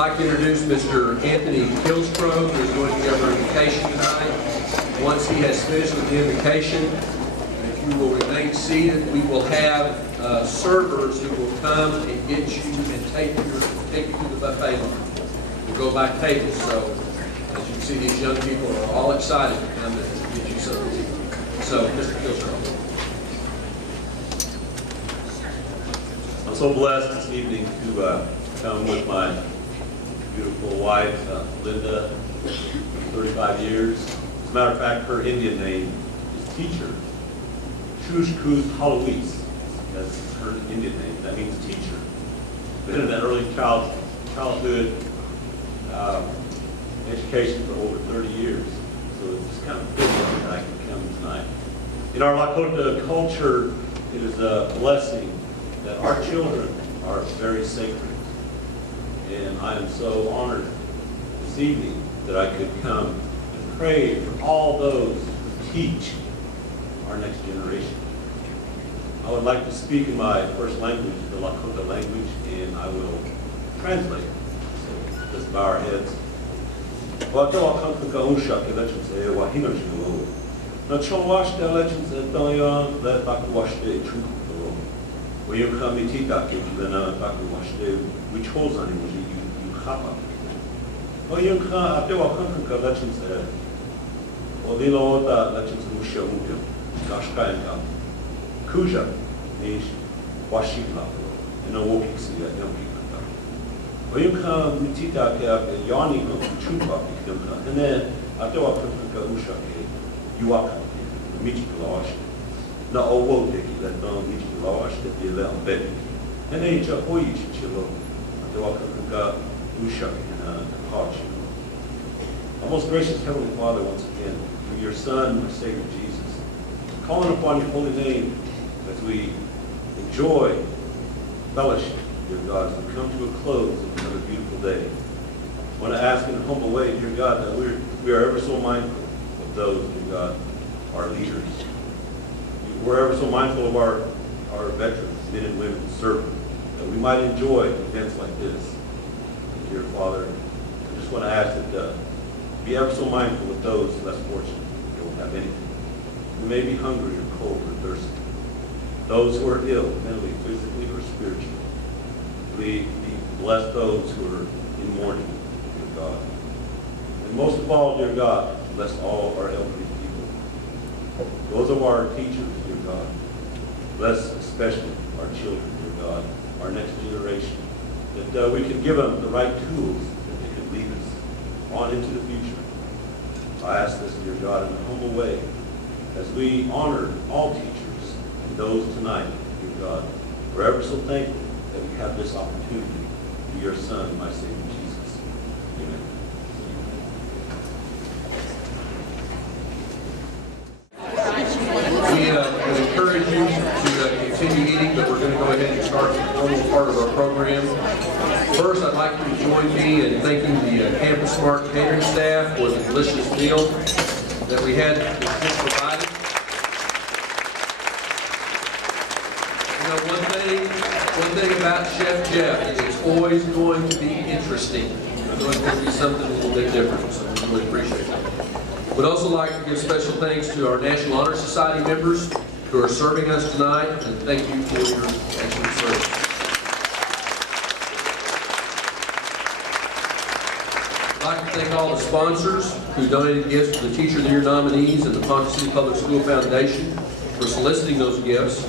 like to introduce Mr. Anthony Hillsgrove, who is going to give our invocation tonight. Once he has finished with the invocation, if you will remain seated, we will have servers who will come and get you and take you to the buffet line. We'll go by tables, so as you can see, these young people are all excited to come and get you something to eat. So, Mr. Hillsgrove. I'm so blessed this evening to come with my beautiful wife, Linda, 35 years. As a matter of fact, her Indian name is Teacher. Shushkuz Halawis. That's her Indian name. That means teacher. Been in that early childhood education for over 30 years. So it's just kind of fitting that I can come tonight. In our Lakota culture, it is a blessing that our children are very sacred. And I am so honored this evening that I could come and pray for all those who teach our next generation. I would like to speak in my first language, the Lakota language, and I will translate. So let's bow our heads. Oyunka mitita ke kibena taku washde wichozani muji you khapa. Oyunka atewa kanka lachins odilo ta lachins musha mutu gashkaenka kuja nish washipla eno woki siya yampi kanta. Oyunka mitita ke yani ko chupa ikdamka ene atewa kanka usha ke yuaka michi klawash. Na owo deki that no michi klawash that the le ambet. And they cha hoyi chilo. The waka usha in Kapachi. Our most gracious Heavenly Father, once again, through your Son, our Savior Jesus, calling upon your holy name as we enjoy fellowship, dear God, as we come to a close of another beautiful day. I want to ask in a humble way, dear God, that we are ever so mindful of those, dear God, our leaders. We're ever so mindful of our veterans, men and women serving, that we might enjoy events like this. And dear Father, I just want to ask that be ever so mindful of those less fortunate who don't have anything, who may be hungry or cold or thirsty, those who are ill, mentally, physically, or spiritually. We bless those who are in mourning, dear God. And most of all, dear God, bless all our elderly people. Those of our teachers, dear God. Bless especially our children, dear God, our next generation, that we can give them the right tools that they can lead us on into the future. I ask this, dear God, in a humble way, as we honor all teachers and those tonight, dear God. We're ever so thankful that we have this opportunity through your Son, my Savior Jesus. Amen. We would encourage you to continue eating, but we're going to go ahead and start the formal part of our program. First, I'd like you to join me in thanking the Campus Smart catering staff for the delicious meal that we had provided. You know, one thing about Chef Jeff is it's always going to be interesting. It's always going to be something a little bit different, so we really appreciate it. We'd also like to give special thanks to our National Honor Society members who are serving us tonight, and thank you for your excellent service. I'd like to thank all the sponsors who donated gifts to the Teacher of the Year nominees and the Ponca City Public School Foundation for soliciting those gifts.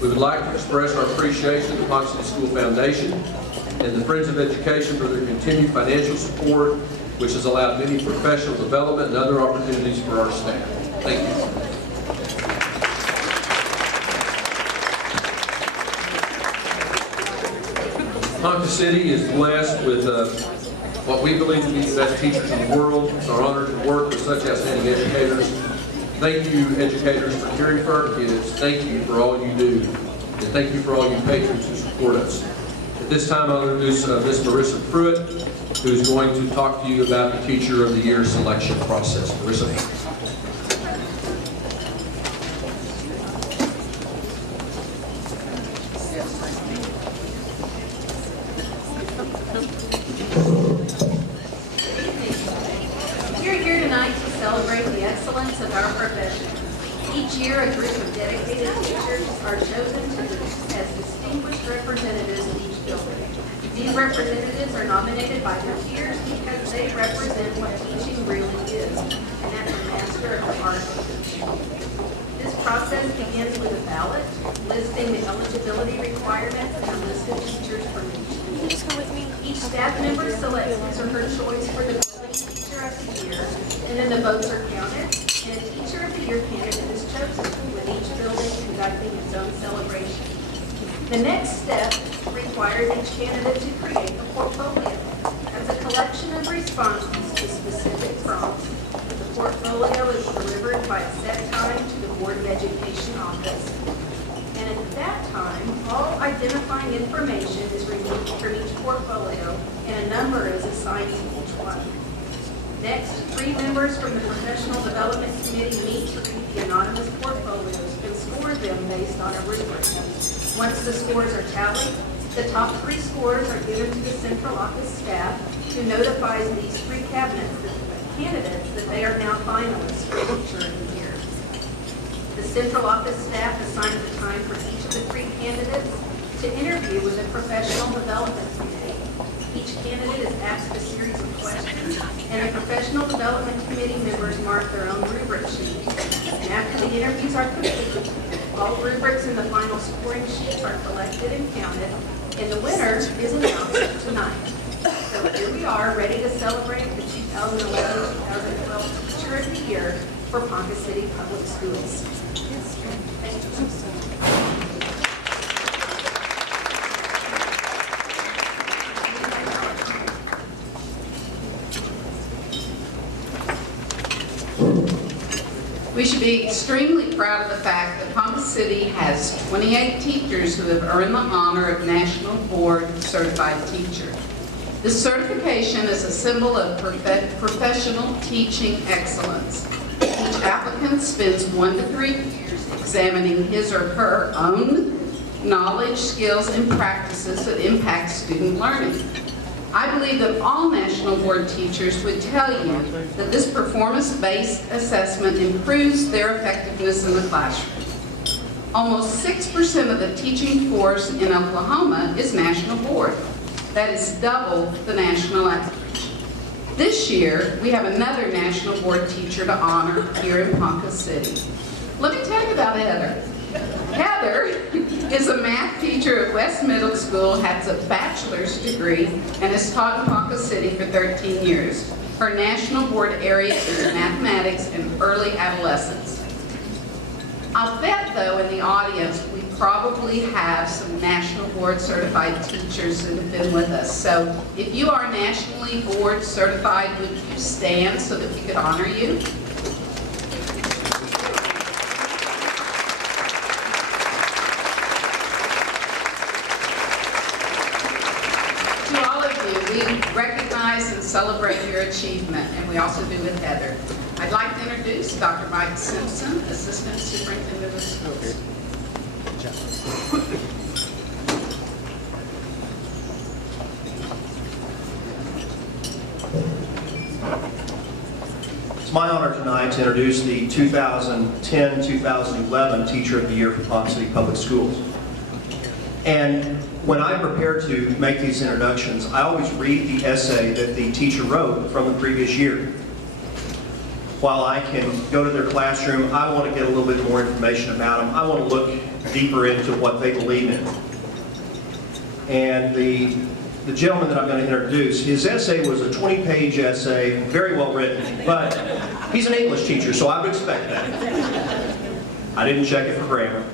We would like to express our appreciation to the Ponca City School Foundation and the Friends of Education for their continued financial support, which has allowed many professional development and other opportunities for our staff. Thank you. Ponca City is blessed with what we believe to be the best teachers in the world. It's our honor to work with such outstanding educators. Thank you, educators, for caring for our kids. Thank you for all you do. And thank you for all you patrons who support us. At this time, I'll introduce Ms. Marissa Pruitt, who's going to talk to you about the Teacher of the Year selection process. Marissa. Each year, a group of dedicated teachers are chosen as distinguished representatives of each building. These representatives are nominated by their peers because they represent what teaching really is, and that's a master of the art of teaching. This process begins with a ballot listing the eligibility requirements and a list of teachers from each school. Each staff member selects his or her choice for the building teacher of the year, and then the votes are counted, and a teacher of the year candidate is chosen, with each building conducting its own celebration. The next step requires each candidate to create a portfolio. That's a collection of responses to specific prompts. The portfolio is delivered by a set time to the Board of Education office. And at that time, all identifying information is removed from each portfolio and a number is assigned to each one. Next, 3 members from the Professional Development Committee meet to read the anonymous portfolios and score them based on a rubric. Once the scores are tallied, the top 3 scores are given to the central office staff, who notifies these 3 candidates that they are now finalists for Teacher of the Year. The central office staff assigns the time for each of the 3 candidates to interview with the Professional Development Committee. Each candidate is asked a series of questions, and the Professional Development Committee members mark their own rubric sheets. And after the interviews are completed, all rubrics in the final scoring sheets are collected and counted, and the winner is announced tonight. So here we are, ready to celebrate the 2011-2012 Teacher of the Year for Ponca City Public Schools. Thank you. We should be extremely proud of the fact that Ponca City has 28 teachers who have earned the honor of National Board Certified Teacher. This certification is a symbol of professional teaching excellence. Each applicant spends 1 to 3 years examining his or her own knowledge, skills, and practices that impact student learning. I believe that all National Board teachers would tell you that this performance-based assessment improves their effectiveness in the classroom. Almost 6% of the teaching force in Oklahoma is National Board. That is double the national average. This year, we have another National Board teacher to honor here in Ponca City. Let me tell you about Heather. Heather is a math teacher at West Middle School, has a bachelor's degree, and has taught in Ponca City for 13 years. Her National Board area is mathematics and early adolescence. I'll bet, though, in the audience, we probably have some National Board certified teachers that have been with us. So if you are nationally board certified, would you stand so that we could honor you? To all of you, we recognize and celebrate your achievement, and we also do with Heather. I'd like to introduce Dr. Mike Simpson, Assistant Superintendent of Schools. It's my honor tonight to introduce the 2010-2011 Teacher of the Year for Ponca City Public Schools. And when I prepare to make these introductions, I always read the essay that the teacher wrote from the previous year. While I can go to their classroom, I want to get a little bit more information about them. I want to look deeper into what they believe in. And the gentleman that I'm going to introduce, his essay was a 20-page essay, very well written, but he's an English teacher, so I would expect that. I didn't check it for grammar.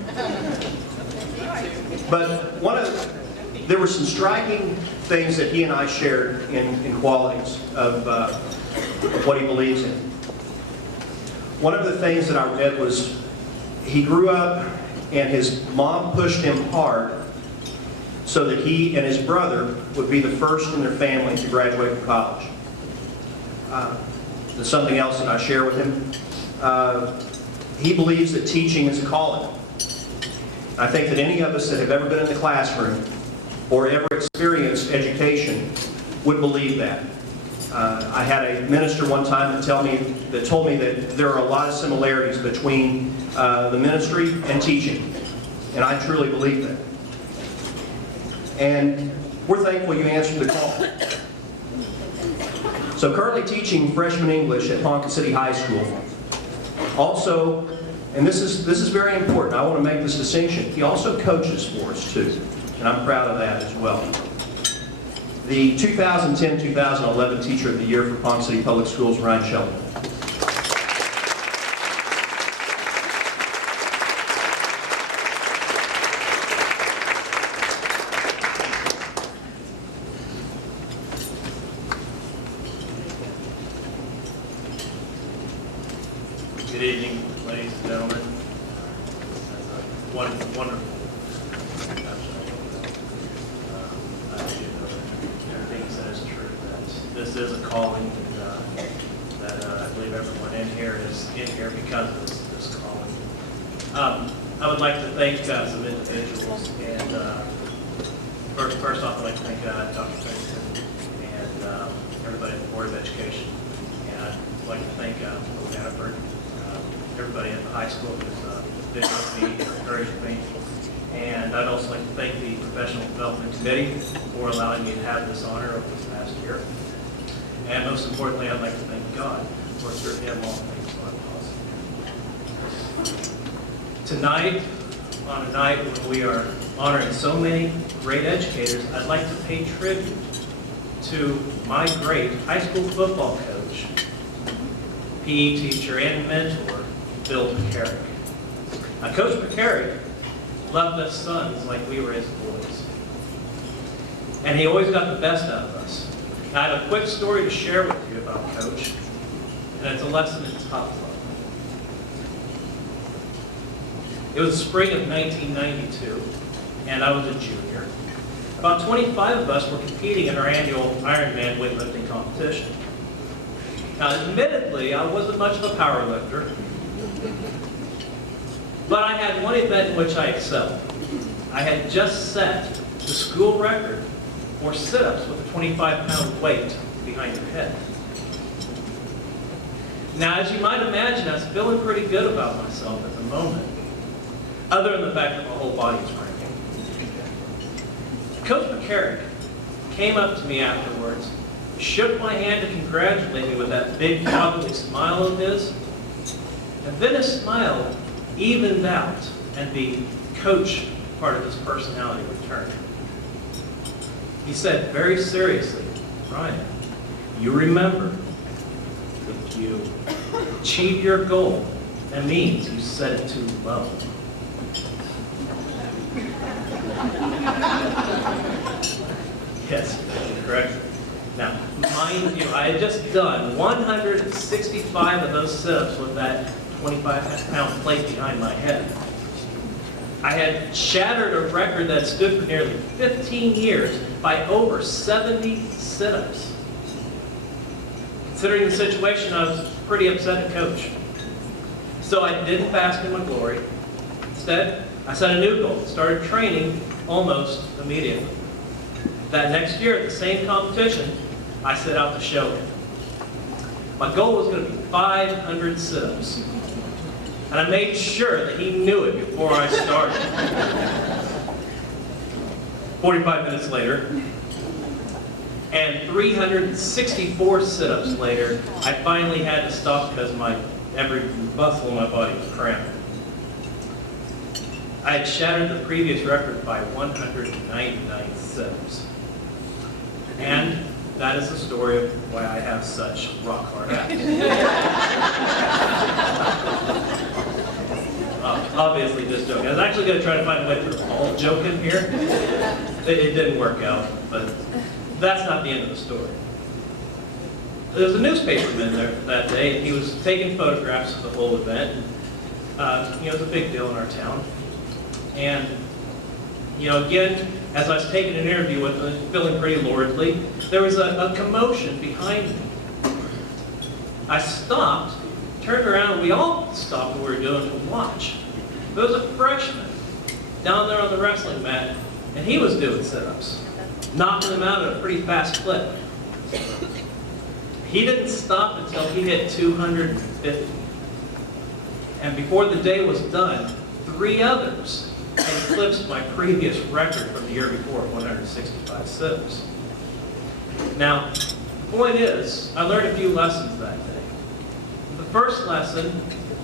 But there were some striking things that he and I shared in qualities of what he believes in. One of the things that I read was he grew up and his mom pushed him hard so that he and his brother would be the first in their family to graduate from college. There's something else that I share with him. He believes that teaching is a calling. I think that any of us that have ever been in the classroom or ever experienced education would believe that. I had a minister one time that told me that there are a lot of similarities between the ministry and teaching, and I truly believe that. And we're thankful you answered the call. So currently teaching freshman English at Ponca City High School. Also, and this is very important, I want to make this distinction, he also coaches for us too, and I'm proud of that as well. The 2010-2011 Teacher of the Year for Ponca City Public Schools, Ryan Shelton. Good evening, ladies and gentlemen. Wonderful. I do know that everything he says is true, that this is a calling, and that I believe everyone in here is in here because of this calling. I would like to thank some individuals, and first off, I'd like to thank Dr. Pennington and everybody at the Board of Education. And I'd like to thank Will Hannaford, everybody at the high school who's been with me, encouraged me. And I'd also like to thank the Professional Development Committee for allowing me to have this honor over this past year. And most importantly, I'd like to thank God for through Him all things are possible. Tonight, on a night when we are honoring so many great educators, I'd like to pay tribute to my great high school football coach, PE teacher, and mentor, Bill McCarrick. Now, Coach McCarrick loved us sons like we were his boys. And he always got the best out of us. Now, I have a quick story to share with you about Coach, and it's a lesson in tough love. It was the spring of 1992, and I was a junior. About 25 of us were competing in our annual Ironman weightlifting competition. Now, admittedly, I wasn't much of a power lifter, but I had one event in which I excelled. I had just set the school record for sit-ups with a 25-pound weight behind your head. Now, as you might imagine, I was feeling pretty good about myself at the moment, other than the fact that my whole body was cranking. Coach McCarrick came up to me afterwards, shook my hand to congratulate me with that big, fatherly smile of his, and then his smile evened out, and the coach part of his personality returned. He said very seriously, "Ryan, you remember, if you achieve your goal, that means you set it too low." Yes, correct. Now, mind you, I had just done 165 of those sit-ups with that 25-pound plate behind my head. I had shattered a record that stood for nearly 15 years by over 70 sit-ups. Considering the situation, I was pretty upset at Coach. So I didn't bask in my glory. Instead, I set a new goal, started training almost immediately. That next year at the same competition, I set out to show him. My goal was going to be 500 sit-ups. And I made sure that he knew it before I started. 45 minutes later, and 364 sit-ups later, I finally had to stop because every muscle in my body was cramped. I had shattered the previous record by 199 sit-ups. And that is the story of why I have such rock-hard abs. Obviously, just joking. I was actually going to try to find a way to put a all joke in here. It didn't work out, but that's not the end of the story. There was a newspaperman there that day, and he was taking photographs of the whole event. It was a big deal in our town. And, again, as I was taking an interview with him, feeling pretty lordly, there was a commotion behind me. I stopped, turned around, and we all stopped what we were doing to watch. There was a freshman down there on the wrestling mat, and he was doing sit-ups, knocking them out at a pretty fast clip. He didn't stop until he hit 250. And before the day was done, 3 others had eclipsed my previous record from the year before of 165 sibs. Now, the point is, I learned a few lessons that day. The first lesson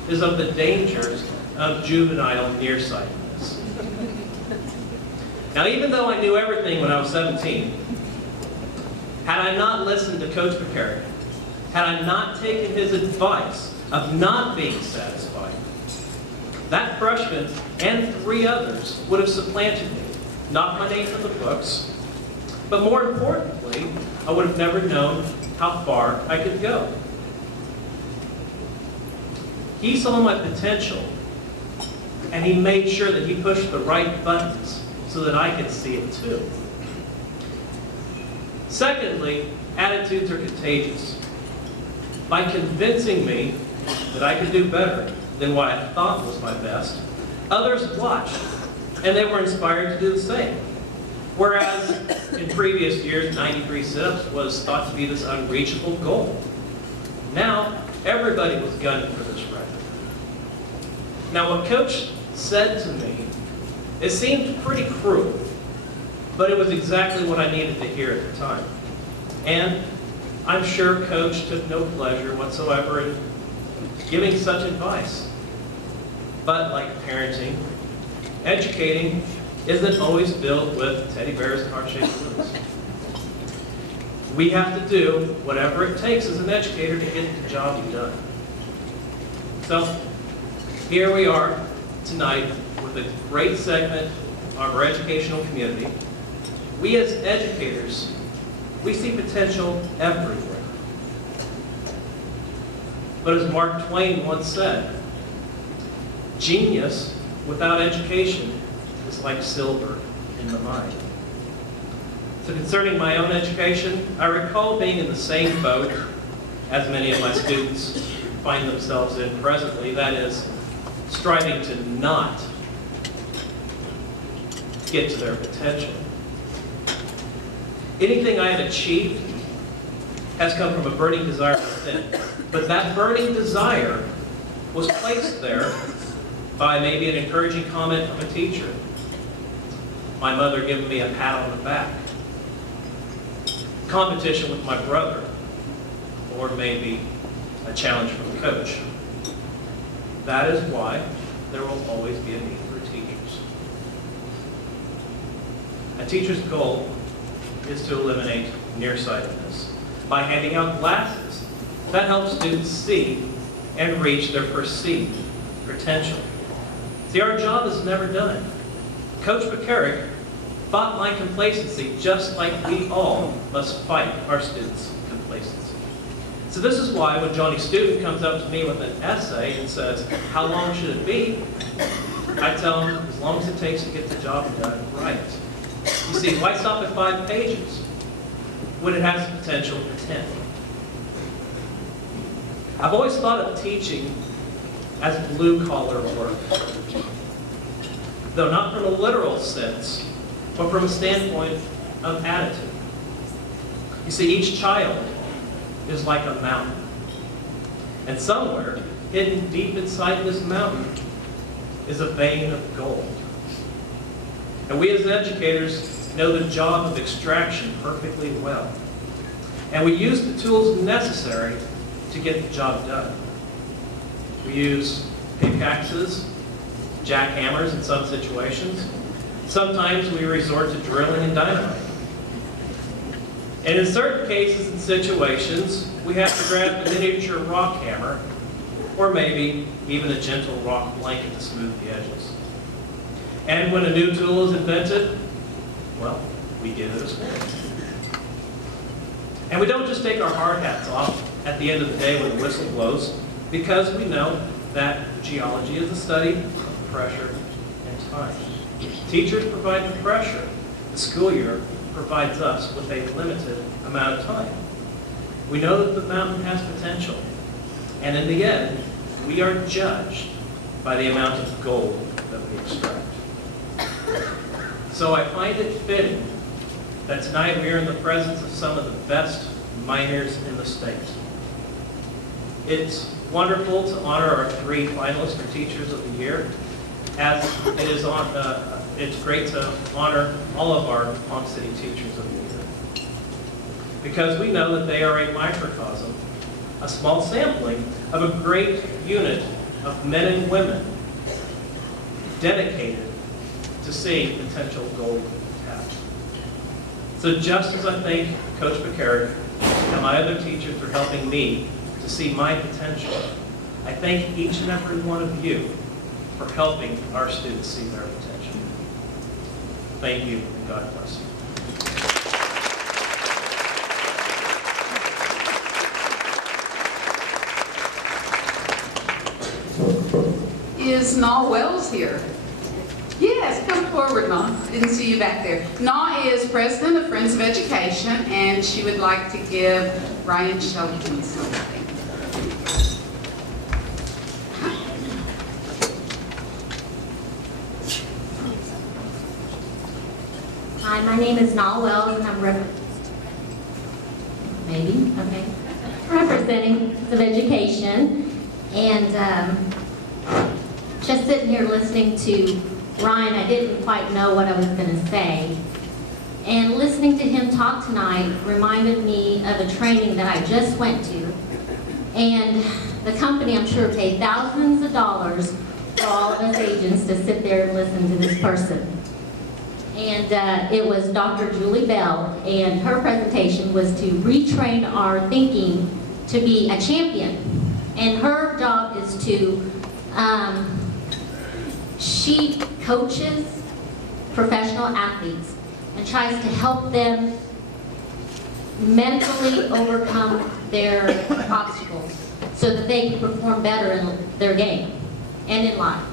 is of the dangers of juvenile nearsightedness. Now, even though I knew everything when I was 17, had I not listened to Coach McCarrick, had I not taken his advice of not being satisfied, that freshman and 3 others would have supplanted me, knocked my name from the books, but more importantly, I would have never known how far I could go. He saw my potential, and he made sure that he pushed the right buttons so that I could see it too. Secondly, attitudes are contagious. By convincing me that I could do better than what I thought was my best, others watched, and they were inspired to do the same. Whereas in previous years, 93 sit-ups was thought to be this unreachable goal. Now, everybody was gunning for this record. Now, what Coach said to me, it seemed pretty cruel, but it was exactly what I needed to hear at the time. And I'm sure Coach took no pleasure whatsoever in giving such advice. But like parenting, educating isn't always filled with teddy bears and heart-shaped balloons. We have to do whatever it takes as an educator to get the job done. So here we are tonight with a great segment of our educational community. We as educators, we see potential everywhere. But as Mark Twain once said, genius without education is like silver in the mine. So concerning my own education, I recall being in the same boat as many of my students find themselves in presently, that is, striving to not get to their potential. Anything I have achieved has come from a burning desire within, but that burning desire was placed there by maybe an encouraging comment from a teacher, my mother giving me a pat on the back, competition with my brother, or maybe a challenge from a coach. That is why there will always be a need for teachers. A teacher's goal is to eliminate nearsightedness by handing out glasses that help students see and reach their perceived potential. See, our job is never done. Coach McCarrick fought my complacency just like we all must fight our students' complacency. So this is why when Johnny Student comes up to me with an essay and says, how long should it be? I tell him, as long as it takes to get the job done right. You see, why stop at 5 pages when it has the potential for 10? I've always thought of teaching as blue-collar work, though not from a literal sense, but from a standpoint of attitude. You see, each child is like a mountain, and somewhere hidden deep inside this mountain is a vein of gold. And we as educators know the job of extraction perfectly well, and we use the tools necessary to get the job done. We use pickaxes, jackhammers in some situations. Sometimes we resort to drilling and dynamite. And in certain cases and situations, we have to grab the miniature rock hammer, or maybe even a gentle rock blanket to smooth the edges. And when a new tool is invented, well, we give it a swing. And we don't just take our hard hats off at the end of the day when the whistle blows, because we know that geology is the study of pressure and time. Teachers provide the pressure. The school year provides us with a limited amount of time. We know that the mountain has potential, and in the end, we are judged by the amount of gold that we extract. So I find it fitting that tonight we are in the presence of some of the best minors in the state. It's wonderful to honor our 3 finalists for Teachers of the Year, as it is it's great to honor all of our Ponca City Teachers of the Year, because we know that they are a microcosm, a small sampling of a great unit of men and women dedicated to seeing potential gold tapped. So just as I thank Coach McCarrick and my other teachers for helping me to see my potential, I thank each and every one of you for helping our students see their potential. Thank you, and God bless you. Is Na Wells here? Yes, come forward, Na. Didn't see you back there. Na is president of Friends of Education, and she would like to give Ryan Shelton something. Hi, my name is Nall Wells, and I'm representing Friends of Education, and just sitting here listening to Ryan, I didn't quite know what I was going to say. And listening to him talk tonight reminded me of a training that I just went to. And the company, I'm sure, paid thousands of dollars for all of us agents to sit there and listen to this person. And it was Dr. Julie Bell, and her presentation was to retrain our thinking to be a champion. And her job is to she coaches professional athletes and tries to help them mentally overcome their obstacles so that they can perform better in their game and in life.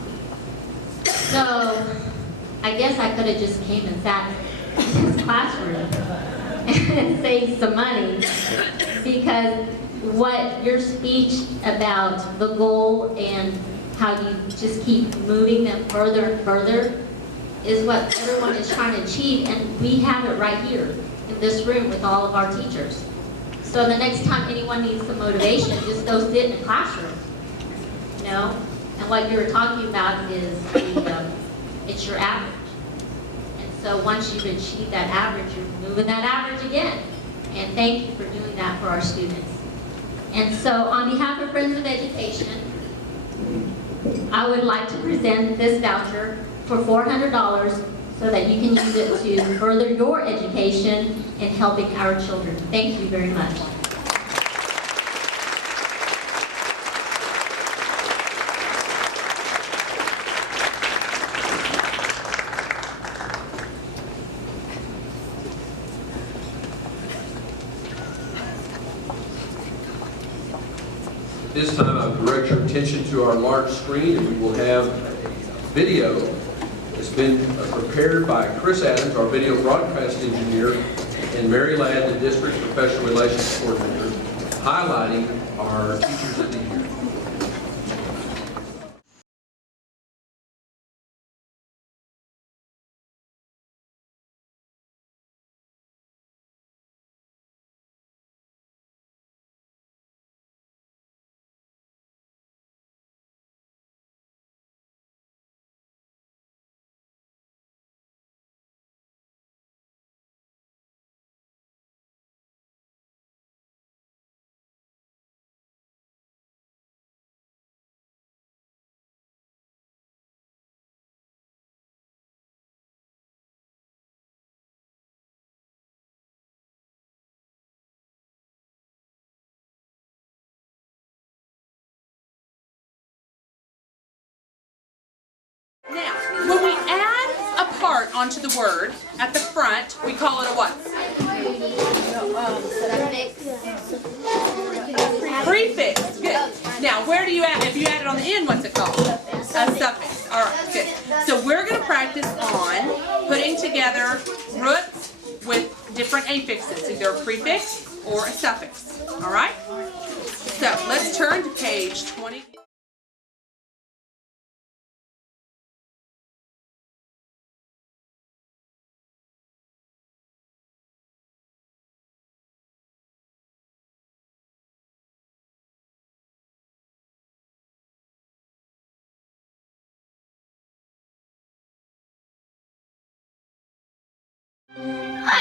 So I guess I could have just came and sat in this classroom and saved some money, because what your speech about the goal and how you just keep moving them further and further is what everyone is trying to achieve, and we have it right here in this room with all of our teachers. So the next time anyone needs some motivation, just go sit in a classroom, you know? And what you were talking about is it's your average. And so once you've achieved that average, you're moving that average again. And thank you for doing that for our students. And so on behalf of Friends of Education, I would like to present this voucher for $400 so that you can use it to further your education in helping our children. Thank you very much. This time, I would direct your attention to our large screen, and we will have a video that's been prepared by Chris Adams, our video broadcast engineer, and Mary Ladd, the district professional relations coordinator, highlighting our Teachers of the Year. Now, when we add a part onto the word at the front, we call it a what? Prefix. Good. Now, where do you add? If you add it on the end, what's it called? A suffix. All right. Good. So we're going to practice on putting together roots with different affixes, either a prefix or a suffix. All right. So let's turn to page 20.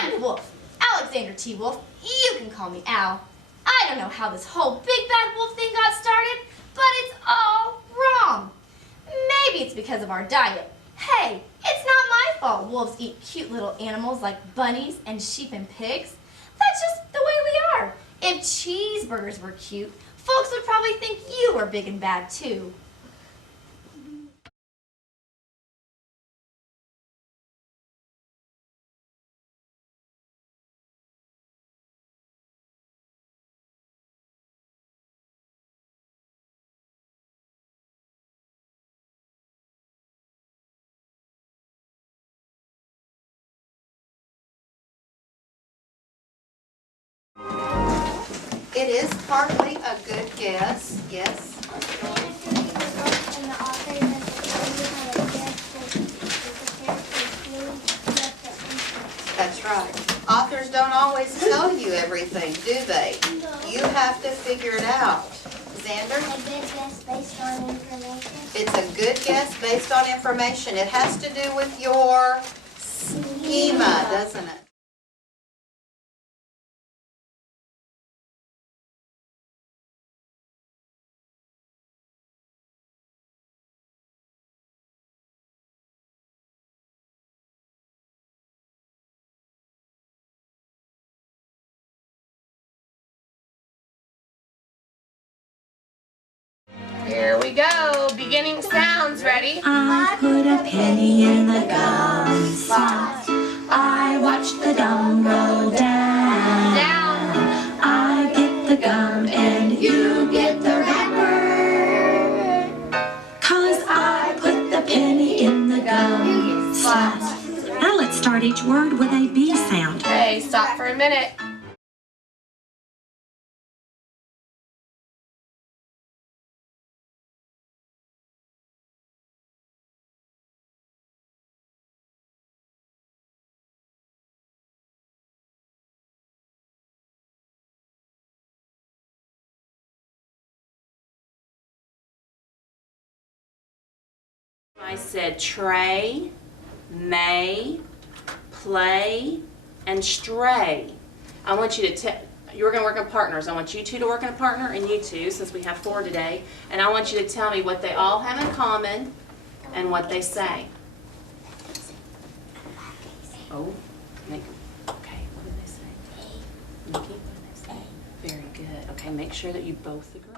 I'm the wolf, Alexander T. Wolf. You can call me Al. I don't know how this whole big bad wolf thing got started, but it's all wrong. Maybe it's because of our diet. Hey, it's not my fault wolves eat cute little animals like bunnies and sheep and pigs. That's just the way we are. If cheeseburgers were cute, folks would probably think you were big and bad too. It is partly a good guess, yes. That's right. Authors don't always tell you everything, do they? You have to figure it out. Xander? A good guess based on information. It's a good guess based on information. It has to do with your schema, doesn't it? Here we go. Beginning sounds. Ready? I put a penny in the gum slot. I watched the gum go down. Down. I get the gum and you get the wrapper. 'Cause I put the penny in the gum slot. Now let's start each word with a B sound. Okay, stop for a minute. I said tray, may, play, and stray. I want you to you're going to work in partners. I want you two to work in a partner and you two, since we have 4 today. And I want you to tell me what they all have in common and what they say. Oh, okay. What did they say? Nikki, what did they say? Very good. Okay, make sure that you both agree.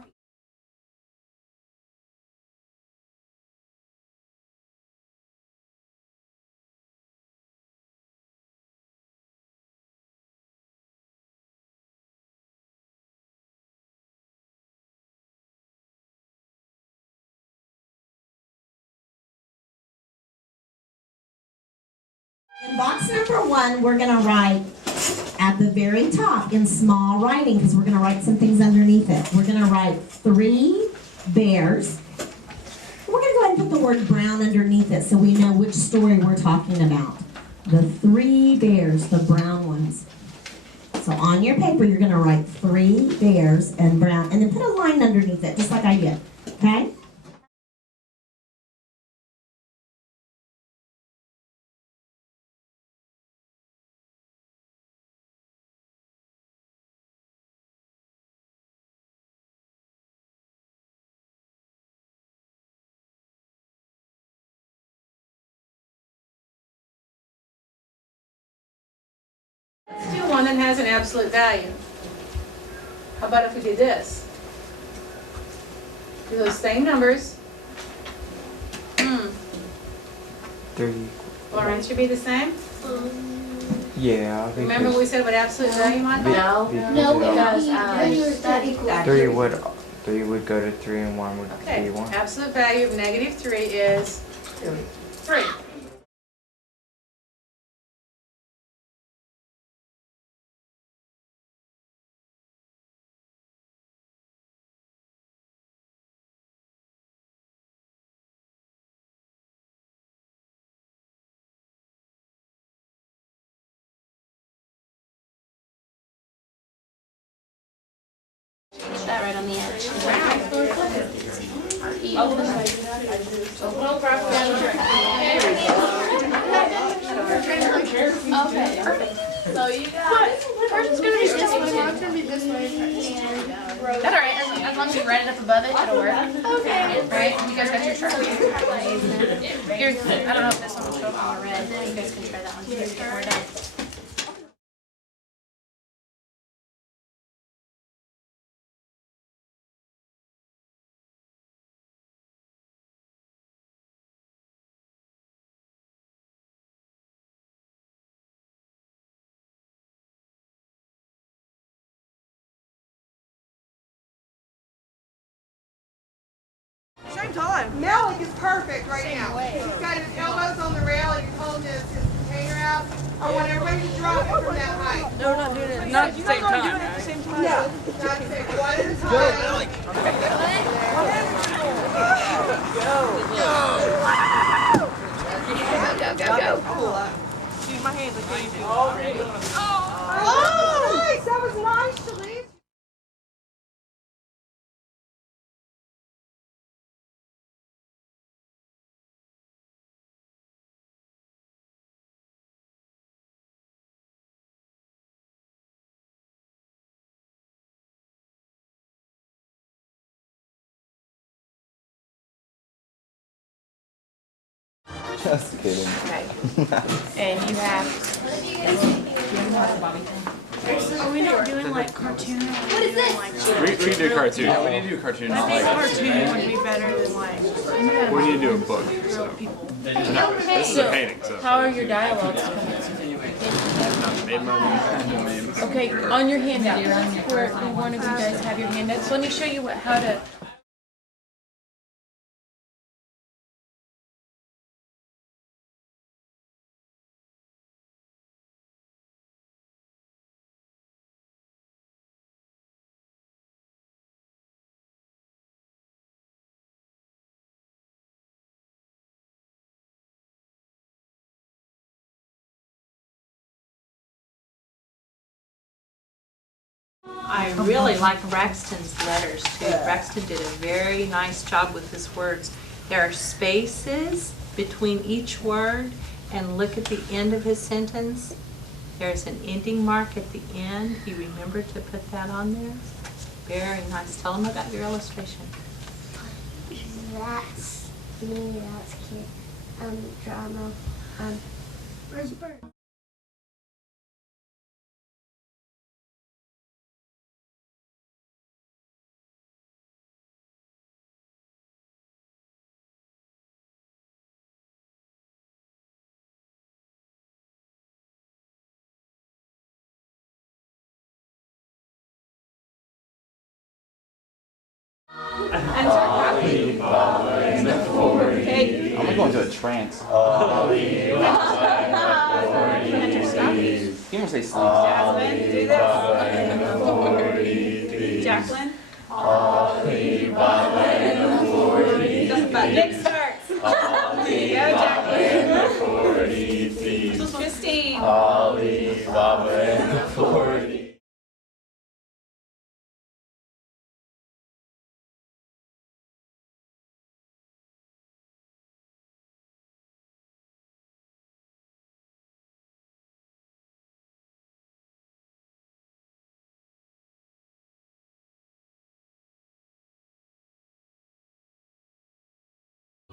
In box number 1, we're going to write at the very top in small writing, because we're going to write some things underneath it. We're going to write 3 bears. We're going to go ahead and put the word brown underneath it so we know which story we're talking about. The 3 bears, the brown ones. So on your paper, you're going to write 3 bears and brown, and then put a line underneath it, just like I did. Okay? Let's do one that has an absolute value. How about if we do this? Do those same numbers. 3. Will our answer be the same? Yeah, I think Remember what we said about absolute value, Michael? No, because three would go to 3 and 1 would Okay, be 1. absolute value of -3 is 3. That right on the edge. Okay, perfect. So Oh, you got it. First it's gonna be this way. It's gonna be this way. That's alright, as long as you write it up above it, it'll work. Okay. Right, you guys got your chart. Here's, I don't know if this one will show up all red, you guys can try that one too before we're done. Same time. Malik is perfect right now. He's got his elbows on the rail and he's holding his container out. I want everybody to drop it from that height. No, we're not doing it. Not at the same time. Doing it at the same time. No. Not the same. One at a time. Go. Use my hands like crazy. Oh, nice. That was nice, Shalise. Just kidding. Okay. And you have. Are we not doing like cartoon? What is this? We can do cartoon. Yeah, we need to do cartoon. I think cartoon would be better than like. We need to do a book. So. This is a painting. So. How are your dialogues coming? Okay, on your handout, where one of you guys have your handout. So let me show you how to. I really like Braxton's letters too. Braxton did a very nice job with his words. There are spaces between each word, and look at the end of his sentence. There's an ending mark at the end. He remembered to put that on there. Very nice. Tell him about your illustration. That's me, that's cute. Drama. Where's Bert? I'm gonna go into a trance. You gonna say sleep? Jasmine, do this. Jacqueline. Nick starts. Go, Jacqueline. Christine.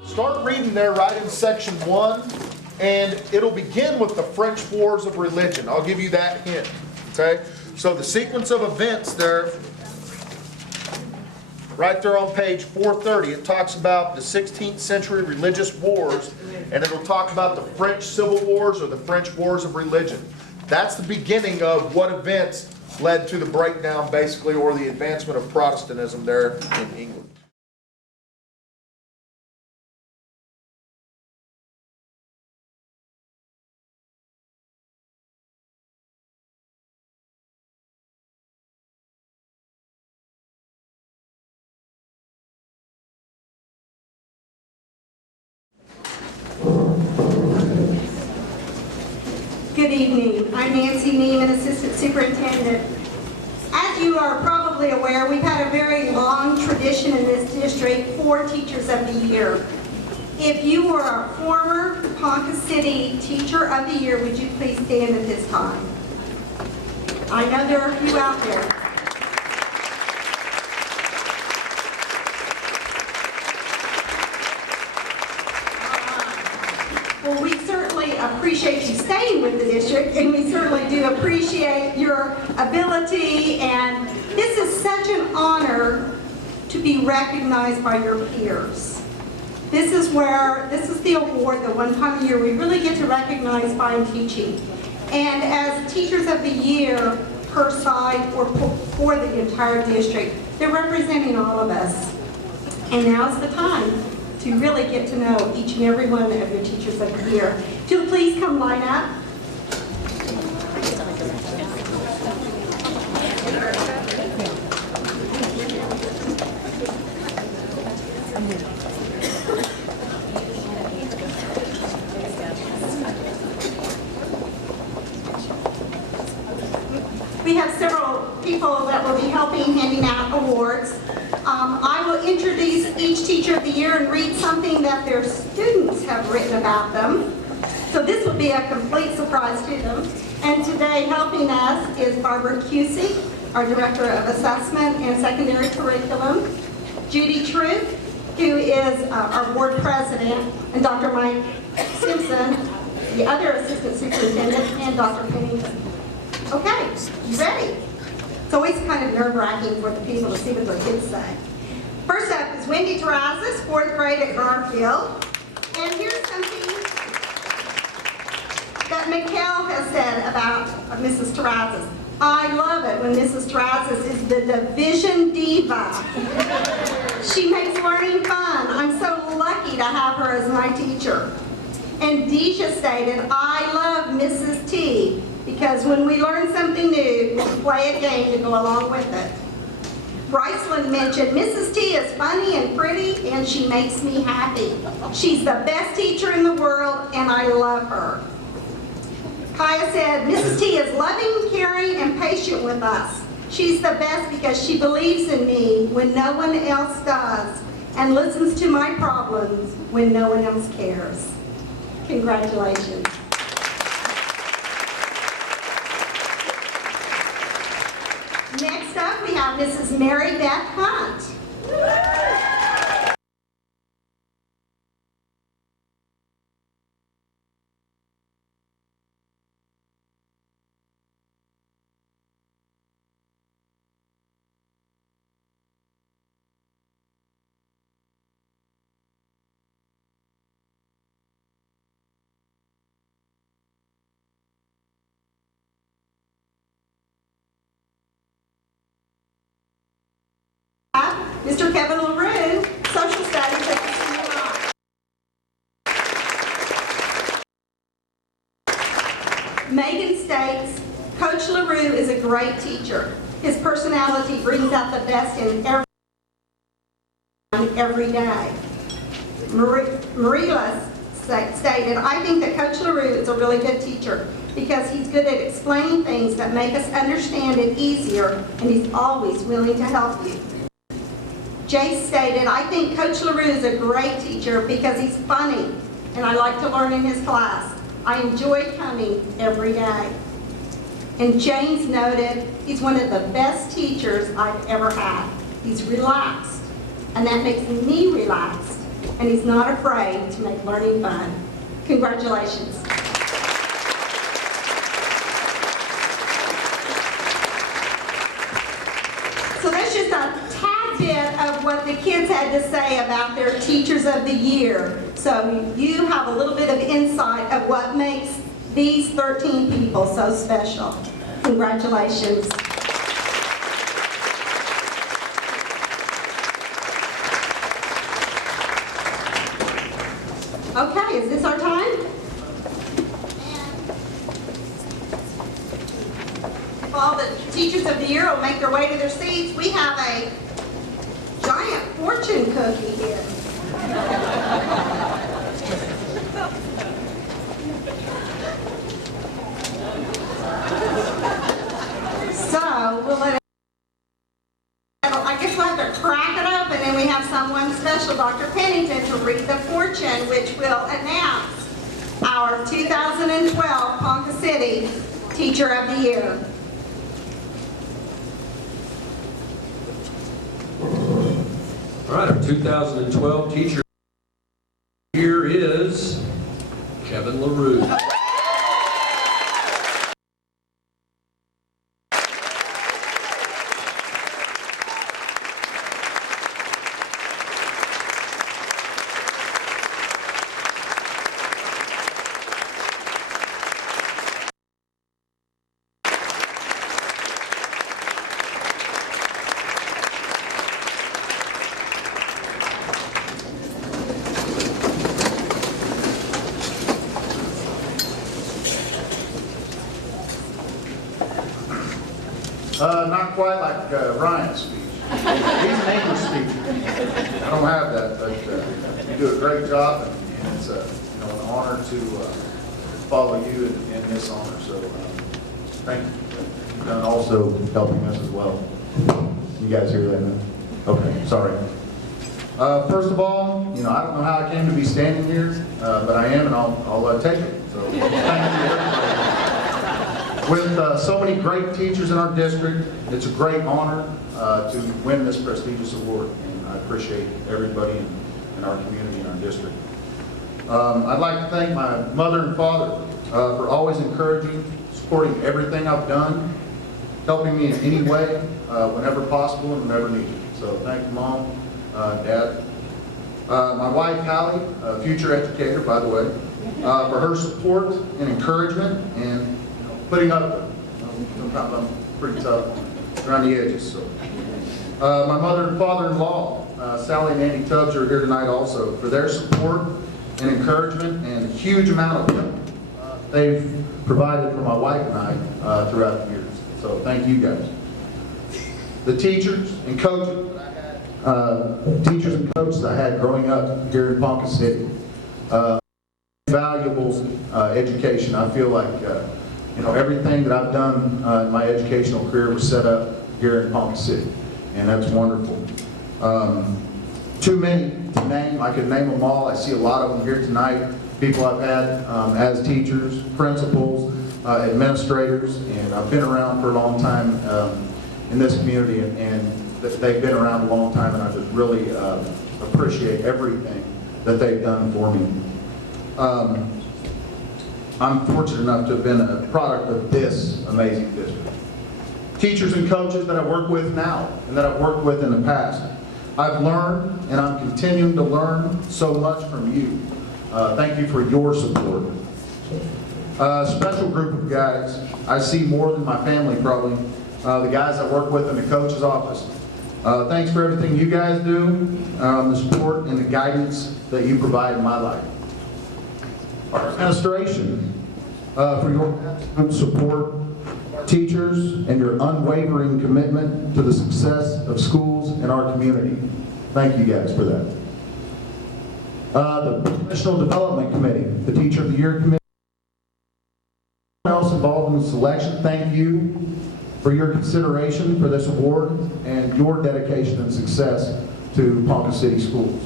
Start reading there right in section 1, and it'll begin with the French Wars of Religion. I'll give you that hint, okay? So the sequence of events there, right there on page 430, it talks about the 16th century religious wars, and it'll talk about the French Civil Wars or the French Wars of Religion. That's the beginning of what events led to the breakdown, basically, or the advancement of Protestantism there in England. Good evening. I'm Nancy Neiman, Assistant Superintendent. As you are probably aware, we've had a very long tradition in this district for Teachers of the Year. If you were a former Ponca City Teacher of the Year, would you please stand at this time? I know there are a few out there. Well, we certainly appreciate you staying with the district, and we certainly do appreciate your ability, and this is such an honor to be recognized by your peers. This is the award that one time a year we really get to recognize fine teaching. And as Teachers of the Year per side or for the entire district, they're representing all of us. And now's the time to really get to know each and every one of your Teachers of the Year. If you'll please come line up. We have several people that will be helping handing out awards. I will introduce each Teacher of the Year and read something that their students have written about them. So this will be a complete surprise to them. And today helping us is Barbara Cusey, our Director of Assessment and Secondary Curriculum, Judy Troop, who is our Board President, and Dr. Mike Simpson, the other Assistant Superintendent, and Dr. Pennington. Okay, you ready? It's always kind of nerve-wracking for the people to see what their kids say. First up is Wendy Terrazas, 4th grade at Garfield. And here's something that Mikkel has said about Mrs. Terrazas. I love it when Mrs. Terrazas is the division diva. She makes learning fun. I'm so lucky to have her as my teacher. And Deisha stated, I love Mrs. T, because when we learn something new, we play a game to go along with it. Bryceland mentioned, Mrs. T is funny and pretty, and she makes me happy. She's the best teacher in the world, and I love her. Kaya said, Mrs. T is loving, caring, and patient with us. She's the best because she believes in me when no one else does, and listens to my problems when no one else cares. Congratulations. Next up, we have Mrs. Mary Beth Hunt. Mr. Kevin LaRue, Social Studies at the Senior High. Megan states, Coach LaRue is a great teacher. His personality brings out the best in every day. Marilla stated, I think that Coach LaRue is a really good teacher because he's good at explaining things that make us understand it easier, and he's always willing to help you. Jace stated, I think Coach LaRue is a great teacher because he's funny and I like to learn in his class. I enjoy coming every day. And James noted, he's one of the best teachers I've ever had. He's relaxed, and that makes me relaxed, and he's not afraid to make learning fun. Congratulations. So that's just a tad bit of what the kids had to say about their Teachers of the Year. So you have a little bit of insight of what makes these 13 people so special. Congratulations. Okay, is this our time? If all the Teachers of the Year will make their way to their seats, we have a giant fortune cookie here. So, we'll let it, I guess we'll have to crack it open, and we have someone special, Dr. Pennington, to read the fortune, which will announce our 2012 Ponca City Teacher of the Year. All right, our 2012 teacher here is Kevin LaRue. Not quite like Ryan's speech. He's an English speaker. I don't have that, but you do a great job, and it's an honor to follow you in this honor. So thank you. And also helping us as well. You guys hear that? Man? Okay, sorry. First of all, I don't know how I came to be standing here, but I am, and I'll take it. So thank you, everybody. With so many great teachers in our district, it's a great honor to win this prestigious award, and I appreciate everybody in our community and our district. I'd like to thank my mother and father for always encouraging, supporting everything I've done, helping me in any way, whenever possible and whenever needed. So thank you, Mom, Dad. My wife, Hallie, a future educator, by the way, for her support and encouragement and putting up with it. Sometimes I'm pretty tough around the edges. So, my mother and father-in-law, Sally and Andy Tubbs, are here tonight also for their support and encouragement and a huge amount of help they've provided for my wife and I throughout the years. So thank you guys. The teachers and coaches I had growing up here in Ponca City. Valuable education. I feel like everything that I've done in my educational career was set up here in Ponca City, and that's wonderful. Too many to name. I could name them all. I see a lot of them here tonight. People I've had as teachers, principals, administrators, and I've been around for a long time in this community, and they've been around a long time, and I just really appreciate everything that they've done for me. I'm fortunate enough to have been a product of this amazing district. Teachers and coaches that I work with now and that I've worked with in the past, I've learned and I'm continuing to learn so much from you. Thank you for your support. Special group of guys, I see more than my family probably, the guys I work with in the coach's office. Thanks for everything you guys do, the support and the guidance that you provide in my life. Our administration, for your absolute support, teachers, and your unwavering commitment to the success of schools in our community. Thank you guys for that. The Professional Development Committee, the Teacher of the Year Committee, everyone else involved in the selection, thank you for your consideration for this award and your dedication and success to Ponca City Schools.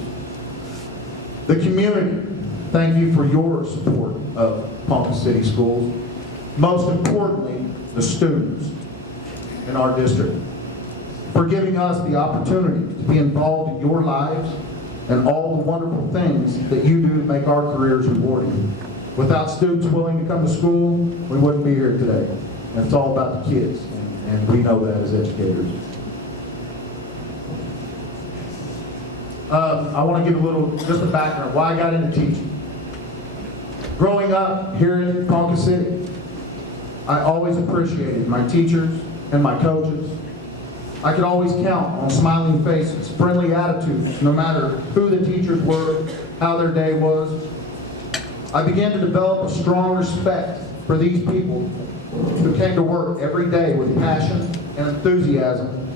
The community, thank you for your support of Ponca City Schools. Most importantly, the students in our district, for giving us the opportunity to be involved in your lives and all the wonderful things that you do to make our careers rewarding. Without students willing to come to school, we wouldn't be here today. And it's all about the kids, and we know that as educators. I want to give just a background, why I got into teaching. Growing up here in Ponca City, I always appreciated my teachers and my coaches. I could always count on smiling faces, friendly attitudes, no matter who the teachers were, how their day was. I began to develop a strong respect for these people who came to work every day with passion and enthusiasm.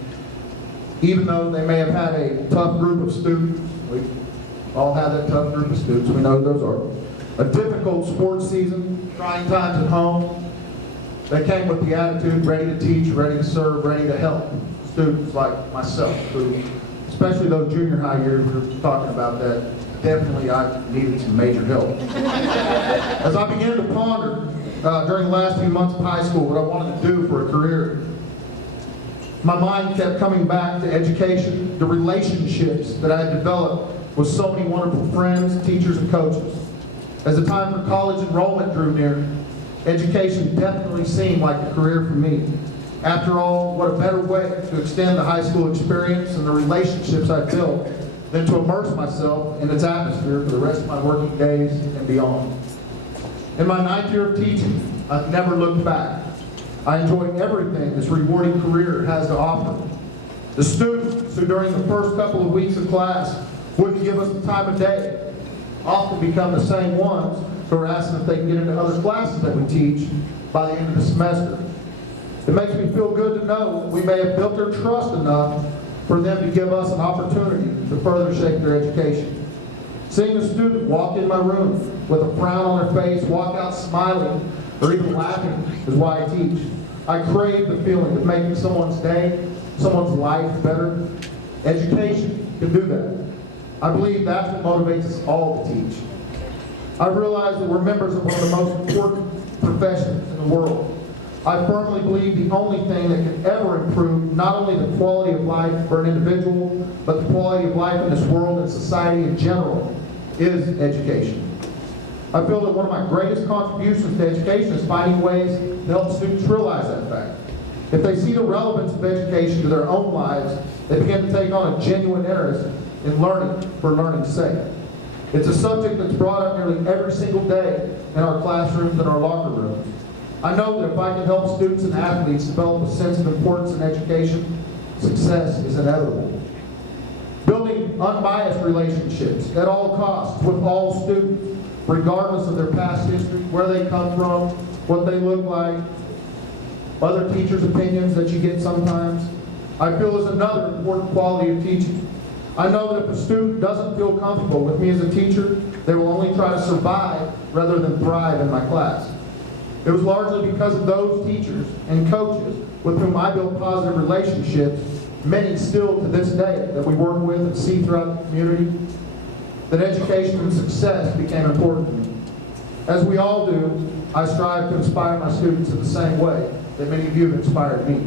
Even though they may have had a tough group of students, we all have that tough group of students, we know who those are. A difficult sports season, trying times at home, they came with the attitude, ready to teach, ready to serve, ready to help students like myself, who, especially those junior high years, we were talking about that, definitely I needed some major help. As I began to ponder during the last few months of high school what I wanted to do for a career, My mind kept coming back to education, the relationships that I had developed with so many wonderful friends, teachers, and coaches. As the time for college enrollment drew near, education definitely seemed like a career for me. After all, what a better way to extend the high school experience and the relationships I built than to immerse myself in its atmosphere for the rest of my working days and beyond. In my 9th year of teaching, I've never looked back. I enjoy everything this rewarding career has to offer. The students who during the first couple of weeks of class wouldn't give us the time of day often become the same ones who are asking if they can get into other classes that we teach by the end of the semester. It makes me feel good to know we may have built their trust enough for them to give us an opportunity to further shape their education. Seeing a student walk in my room with a frown on their face, walk out smiling, or even laughing is why I teach. I crave the feeling of making someone's day, someone's life better. Education can do that. I believe that's what motivates us all to teach. I've realized that we're members of one of the most important professions in the world. I firmly believe the only thing that can ever improve not only the quality of life for an individual, but the quality of life in this world and society in general is education. I feel that one of my greatest contributions to education is finding ways to help students realize that fact. If they see the relevance of education to their own lives, they begin to take on a genuine interest in learning for learning's sake. It's a subject that's brought up nearly every single day in our classrooms and our locker rooms. I know that if I can help students and athletes develop a sense of importance in education, success is inevitable. Building unbiased relationships at all costs with all students, regardless of their past history, where they come from, what they look like, other teachers' opinions that you get sometimes, I feel is another important quality of teaching. I know that if a student doesn't feel comfortable with me as a teacher, they will only try to survive rather than thrive in my class. It was largely because of those teachers and coaches with whom I built positive relationships, many still to this day that we work with and see throughout the community, that education and success became important to me. As we all do, I strive to inspire my students in the same way that many of you have inspired me.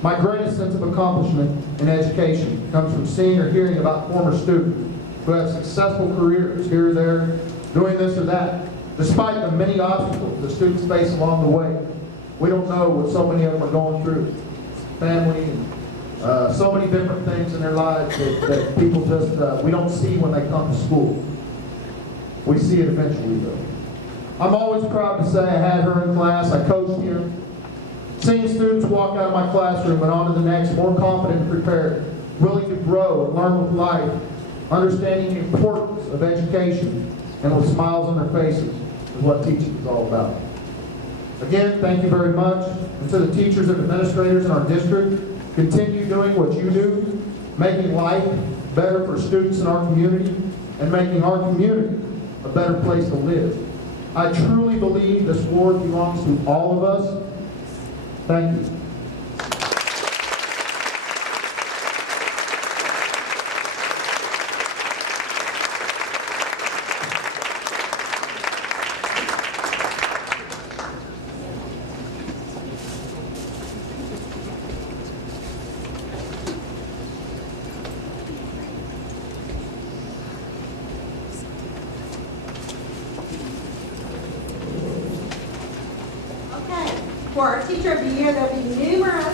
My greatest sense of accomplishment in education comes from seeing or hearing about former students who have successful careers here or there, doing this or that, despite the many obstacles the students face along the way. We don't know what so many of them are going through. Family, and so many different things in their lives that people just, we don't see when they come to school. We see it eventually though. I'm always proud to say I had her in class, I coached here. Seeing students walk out of my classroom and on to the next, more confident and prepared, willing to grow and learn with life, understanding the importance of education, and with smiles on their faces is what teaching is all about. Again, thank you very much. And to the teachers and administrators in our district, continue doing what you do, making life better for students in our community, and making our community a better place to live. I truly believe this award belongs to all of us. Thank you. For our Teacher of the Year, there will be numerous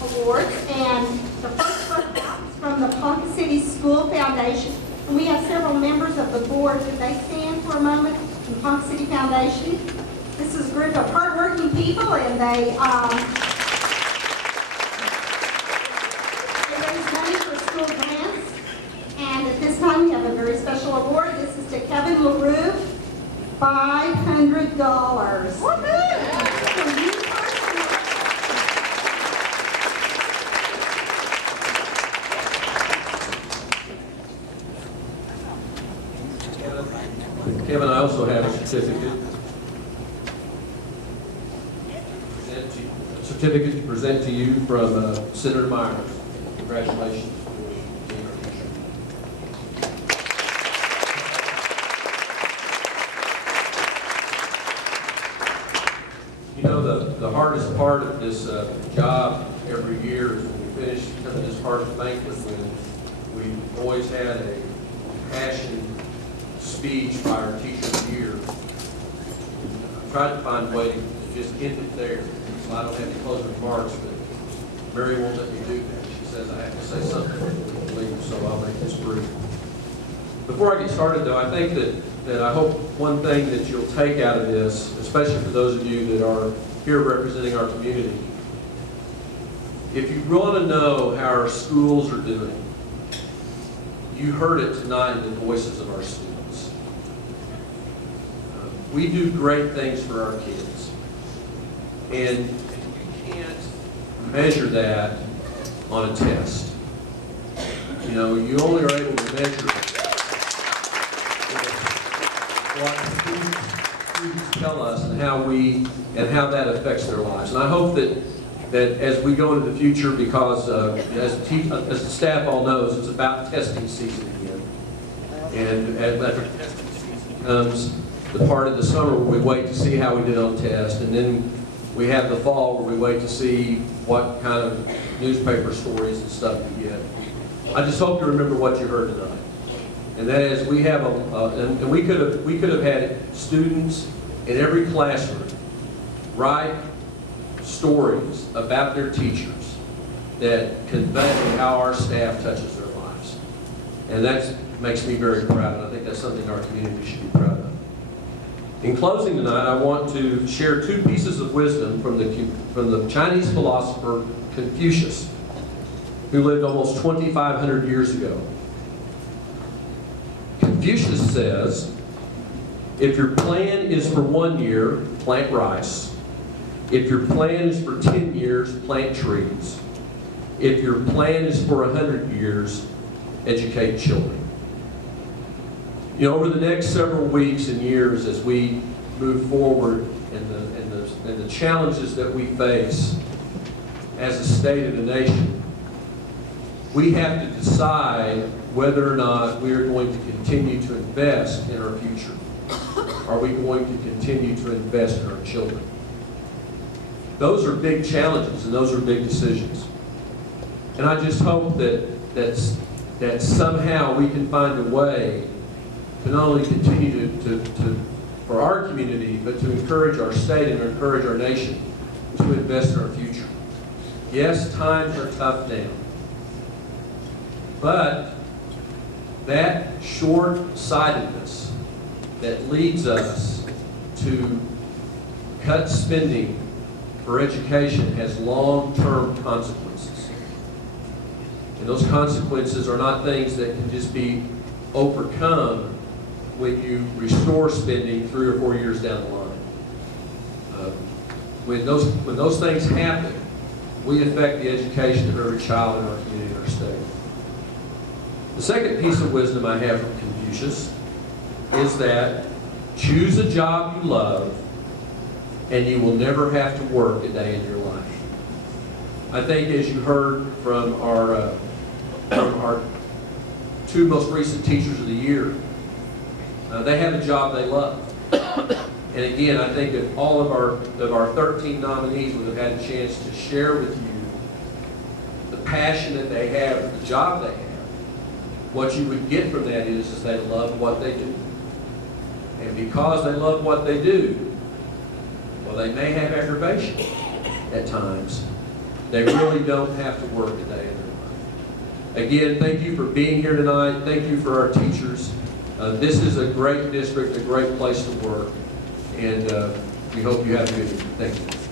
awards, and the first one is from the Ponca City School Foundation. And we have several members of the board. Could they stand for a moment from Ponca City Foundation? This is a group of hardworking people, and they raise money for school grants. And at this time, we have a very special award. This is to Kevin LaRue, $500. Kevin, I also have a certificate. A certificate to present to you from Senator Myers. Congratulations. You know, the hardest part of this job every year is when we finish kind of this harvest banquet, when we always had a passion speech by our teacher of the year. I tried to find a way to just end it there, so I don't have any closing remarks, but Mary won't let me do that. She says I have to say something before we leave, so I'll make this brief. Before I get started, though, I think that I hope one thing that you'll take out of this, especially for those of you that are here representing our community, if you want to know how our schools are doing, you heard it tonight in the voices of our students. We do great things for our kids, and you can't measure that on a test. You know, you only are able to measure what students tell us and how that affects their lives. And I hope that as we go into the future, because as the staff all knows, it's about testing season again. And after testing season comes the part of the summer where we wait to see how we did on test, and then we have the fall where we wait to see what kind of newspaper stories and stuff we get. I just hope you remember what you heard tonight. And that is, we have and we could have had students in every classroom write stories about their teachers that convey how our staff touches their lives. And that makes me very proud, and I think that's something our community should be proud of. In closing tonight, I want to share two pieces of wisdom from the Chinese philosopher Confucius, who lived almost 2,500 years ago. Confucius says, if your plan is for 1 year, plant rice. If your plan is for 10 years, plant trees. If your plan is for 100 years, educate children. You know, over the next several weeks and years as we move forward and the challenges that we face as a state and a nation, we have to decide whether or not we are going to continue to invest in our future. Are we going to continue to invest in our children? Those are big challenges and those are big decisions. And I just hope that somehow we can find a way to not only continue to for our community, but to encourage our state and to encourage our nation to invest in our future. Yes, times are tough now. But that short-sightedness that leads us to cut spending for education has long-term consequences. And those consequences are not things that can just be overcome when you restore spending 3 or 4 years down the line. When those things happen, we affect the education of every child in our community and our state. The second piece of wisdom I have from Confucius is that choose a job you love and you will never have to work a day in your life. I think, as you heard from our two most recent teachers of the year, they have a job they love. And again, I think if all of our 13 nominees would have had a chance to share with you the passion that they have for the job they have, what you would get from that is they love what they do. And because they love what they do, well, they may have aggravation at times. They really don't have to work a day in their life. Again, thank you for being here tonight. Thank you for our teachers. This is a great district, a great place to work, and we hope you have a good evening. Thank you.